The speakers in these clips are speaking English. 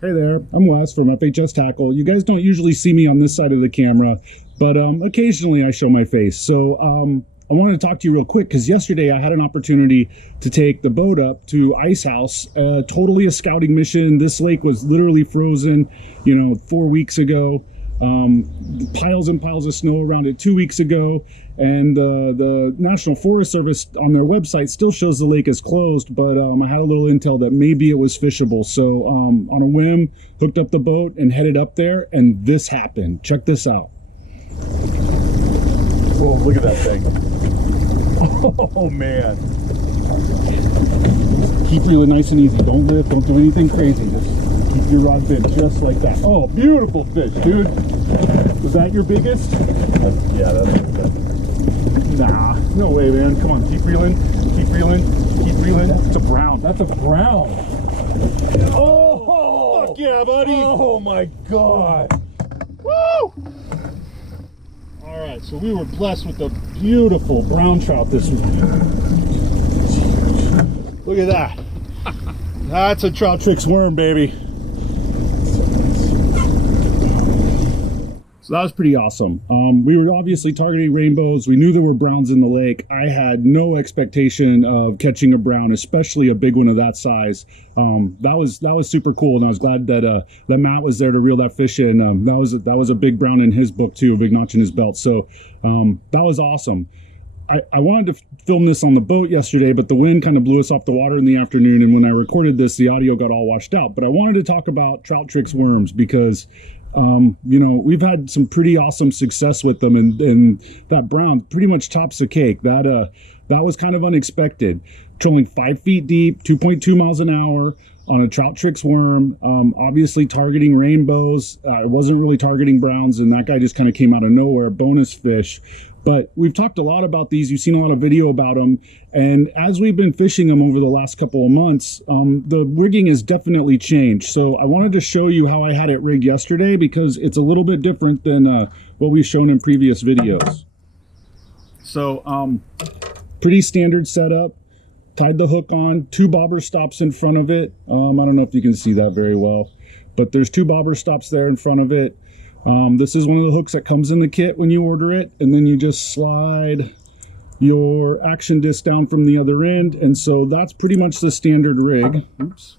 Hey there, I'm Wes from FHS Tackle. You guys don't usually see me on this side of the camera, but occasionally I show my face. So I wanted to talk to you real quick because yesterday I had an opportunity to take the boat up to Ice House, totally a scouting mission. This lake was literally frozen, 4 weeks ago. Piles and piles of snow around it 2 weeks ago, and the National Forest Service on their website still shows the lake is closed, but I had a little intel that maybe it was fishable. So on a whim, hooked up the boat and headed up there, and this happened. Check this out. Whoa, look at that thing. Oh man. Keep reeling nice and easy. Don't lift, don't do anything crazy. Just keep your rod bent just like that. Oh, beautiful fish, dude. Was that your biggest? Yeah, that's Nah, no way, man. Come on, keep reeling, keep reeling, keep reeling. That's a brown. That's a brown. Oh, fuck yeah, buddy. Oh my God. Woo! All right, so we were blessed with a beautiful brown trout this week. Look at that. That's a Trout Trix worm, baby. So that was pretty awesome. We were obviously targeting rainbows. We knew there were browns in the lake. I had no expectation of catching a brown, especially a big one of that size. That was super cool, and I was glad that Matt was there to reel that fish in. That was a big brown in his book too, a big notch in his belt. So that was awesome. I wanted to film this on the boat yesterday, but the wind kind of blew us off the water in the afternoon, and when I recorded this, the audio got all washed out. But I wanted to talk about Trout Trix worms because we've had some pretty awesome success with them, and that brown pretty much tops the cake. That was kind of unexpected. Trolling 5 feet deep, 2.2 miles an hour on a Trout Trix worm, obviously targeting rainbows. I wasn't really targeting browns, and that guy just kind of came out of nowhere, bonus fish. But we've talked a lot about these. You've seen a lot of video about them. And as we've been fishing them over the last couple of months, the rigging has definitely changed. So I wanted to show you how I had it rigged yesterday because it's a little bit different than what we've shown in previous videos. So pretty standard setup. Tied the hook on, 2 bobber stops in front of it. I don't know if you can see that very well, but there's 2 bobber stops there in front of it. This is one of the hooks that comes in the kit when you order it, and then you just slide your action disc down from the other end, and so that's pretty much the standard rig. Oops.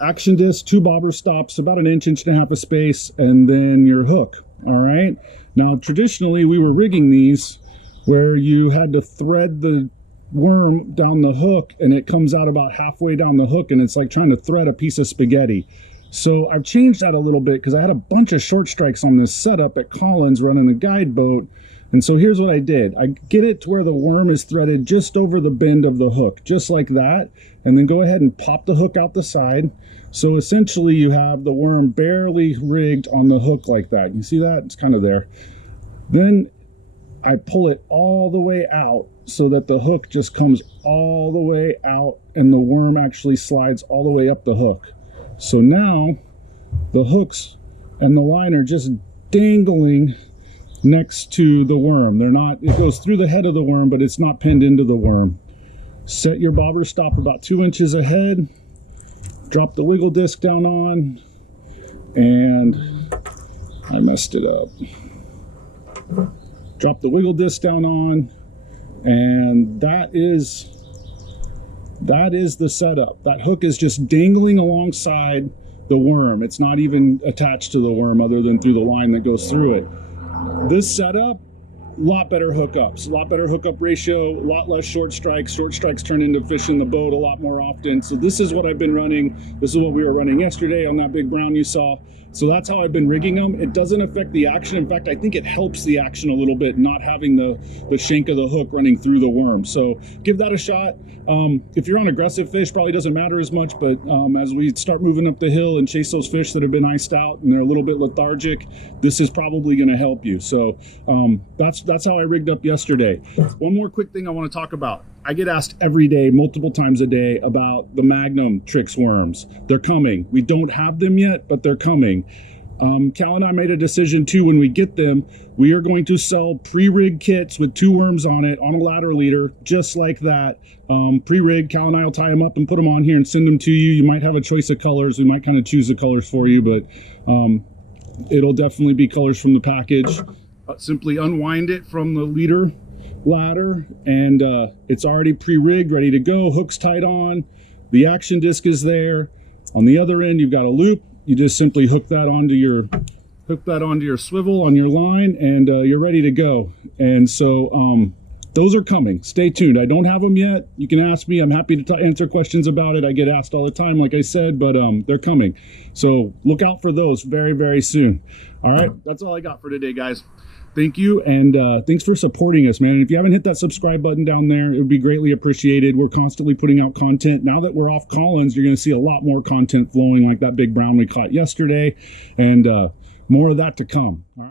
Action disc, 2 bobber stops, about an inch, inch and a half of space, and then your hook. All right. Now, traditionally, we were rigging these where you had to thread the worm down the hook, and it comes out about halfway down the hook, and it's like trying to thread a piece of spaghetti. So I've changed that a little bit because I had a bunch of short strikes on this setup at Collins running a guide boat. And so here's what I did. I get it to where the worm is threaded just over the bend of the hook, just like that. And then go ahead and pop the hook out the side. So essentially you have the worm barely rigged on the hook like that. You see that? It's kind of there. Then I pull it all the way out so that the hook just comes all the way out and the worm actually slides all the way up the hook. So now the hooks and the line are just dangling next to the worm. They're not, it goes through the head of the worm, but it's not pinned into the worm. Set your bobber stop about 2 inches ahead, drop the wiggle disc down on, and I messed it up. Drop the wiggle disc down on, and that is the setup. That hook is just dangling alongside the worm. It's not even attached to the worm other than through the line that goes through it. This setup, a lot better hookups, a lot better hookup ratio, a lot less short strikes. Short strikes turn into fish in the boat a lot more often. So this is what I've been running. This is what we were running yesterday on that big brown you saw. So that's how I've been rigging them. It doesn't affect the action. In fact, I think it helps the action a little bit, not having the shank of the hook running through the worm. So give that a shot. If you're on aggressive fish, probably doesn't matter as much, but as we start moving up the hill and chase those fish that have been iced out and they're a little bit lethargic, this is probably going to help you. So that's how I rigged up yesterday. One more quick thing I want to talk about. I get asked every day, multiple times a day, about the Magnum Trix worms. They're coming. We don't have them yet, but they're coming. Cal and I made a decision too, when we get them, we are going to sell pre-rig kits with 2 worms on it on a ladder leader, just like that. Pre-rig, Cal and I will tie them up and put them on here and send them to you. You might have a choice of colors. We might kind of choose the colors for you, but it'll definitely be colors from the package. Simply unwind it from the leader ladder, and it's already pre-rigged, ready to go. Hook's tied on. The action disc is there. On the other end, you've got a loop. You just simply hook that onto your swivel on your line, and you're ready to go. And so those are coming. Stay tuned. I don't have them yet. You can ask me. I'm happy to answer questions about it. I get asked all the time, like I said, but they're coming. So look out for those very, very soon. All right, that's all I got for today, guys. Thank you, and thanks for supporting us, man. And if you haven't hit that subscribe button down there, it would be greatly appreciated. We're constantly putting out content. Now that we're off Collins, you're going to see a lot more content flowing, like that big brown we caught yesterday, and more of that to come. All right.